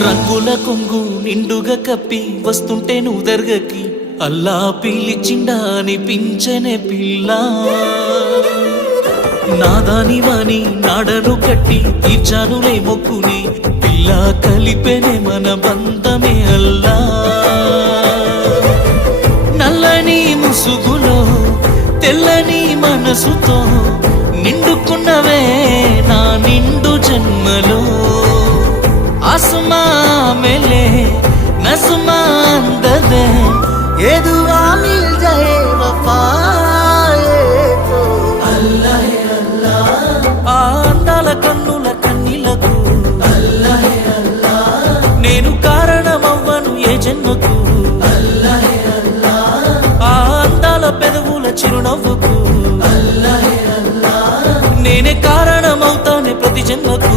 రంగుల కొంగు నిండుగా కప్పి వస్తుంటే నువ్వు దర్గకి అల్లా పిలిచిండా అనిపించనే పిల్ల నాదాని వాణి నాడను కట్టి తీర్చానులే మొక్కుని పిల్ల కలిపెనే మన బంధమే అల్లా నల్లని ముసుగులో తెల్లని మనసుతో నిండుకున్నవే నా నిండు జన్మలో आसमां मिले नज़्मा अंदर ये दुआ मिल जाए वफाए तो अल्लाह है अल्लाह अंदाल कन्नुल कन्निलकु अल्लाह है अल्लाह नेनु कारणमव्वनु ये जन्मकु अल्लाह है अल्लाह अंदाल पेदवुल चिरुनव्वुकु अल्लाह है अल्लाह नेने कारणमవుతానే ప్రతి జన్మకు